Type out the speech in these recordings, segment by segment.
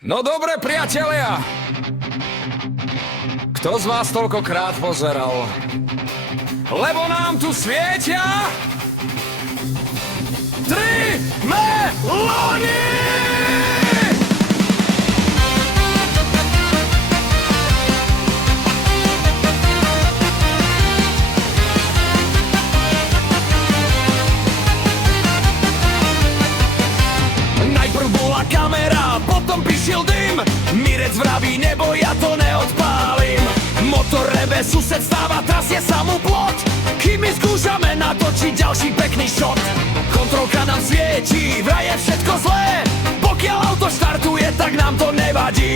No dobre, priatelia! Kto z vás toľkokrát pozeral? Lebo nám tu svietia... 3 melóny! Najprv bola kamera, potom prišiel dym. Mirec vraví, nebo ja to neodpálim. Motor rebe, sused stáva, trasie sa mu plot. Kým my skúšame natočiť ďalší pekný shot. Kontrolka nám svieti, vraj je všetko zlé. Pokiaľ auto štartuje, tak nám to nevadí.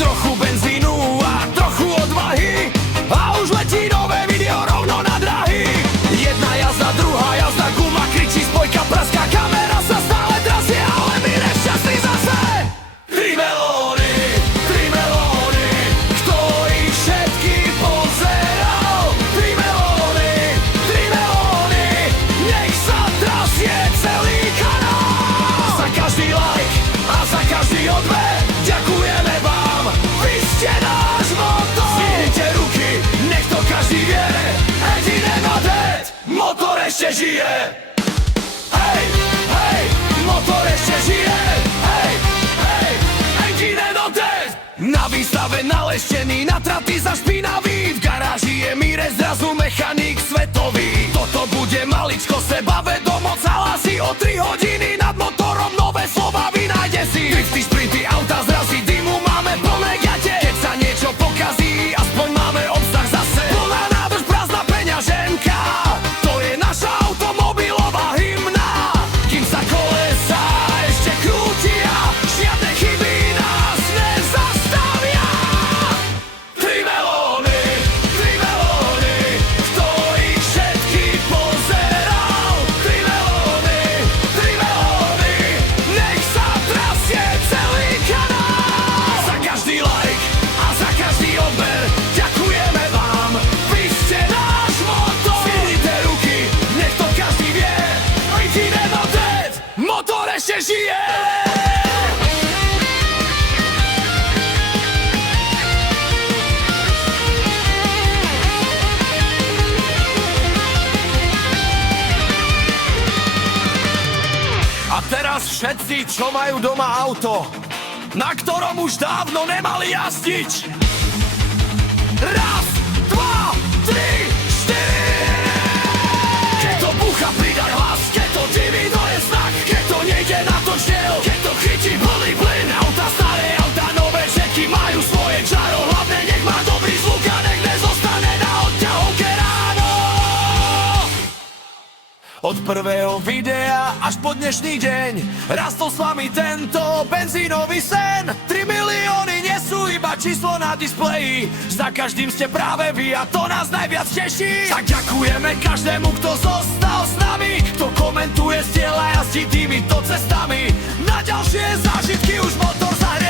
Trochu benzínu a trochu odvahy a už letí nové video rovno na dráhy. Jedna jazda, druhá jazda, guma kričí, spojka praská, kamera sa stále trasie, ale my nešťastní zase. 3 melóny, kto ich všetky pozeral? 3 melóny, nech sa trasie celý kanál. Za každý like a za každý odber ďakujeme vám, vy ste náš motor. Zvihnite ruky, nech to každý vie, Engine not dead, motor ešte žije. Hej, hej, motor ešte žije. Hej, hej, Engine not dead. Na výstave naleštený, natratý, zašpinavý. V garáži je Mirec, zrazu mechanik svetový. Toto bude maličko sebavedomo, hlási o 3 hodiny nad motorom, nové slova vynájde si. Drifty, šprinty, auta zrazy, dymu máme plné gate. Keď sa niečo pokazí, aspoň máme obsah zase. Plná nádrž, prázdna peňaženka, to je naša automobilová hymna. Kým sa kolesa ešte krútia, žiadne chyby nás nezastavia. 3 melóny, kto ich všetky pozeral? 3 melóny, nech sa trasie celý kanál. Za každý like a za každý odber ďakujeme vám, vy ste náš motor. Zvihnite ruky, nech to každý vie, Engine not dead, motor ešte žije. A teraz všetci, čo majú doma auto, na ktorom už dávno nemali jazdiť. Raz, 2, 3, 4. Keď to búcha, pridaj hlas, keď to diví, to je znak. Keď to nejde na to diel, keď to chytí plný plyn. Auta staré, auta nové, všetky majú svoje čaro. Hlavne nech má dobrý zvuk a nech nezostane na odťahovke ráno. Od prvého videa až po dnešný deň rastol s vami tento benzínový sen. 3 milióny nie sú iba číslo na displeji, za každým ste práve vy a to nás najviac teší. Tak ďakujeme každému, kto zostal s nami, kto komentuje, zdieľa, jazdí týmito cestami. Na ďalšie zážitky už motor zahrie.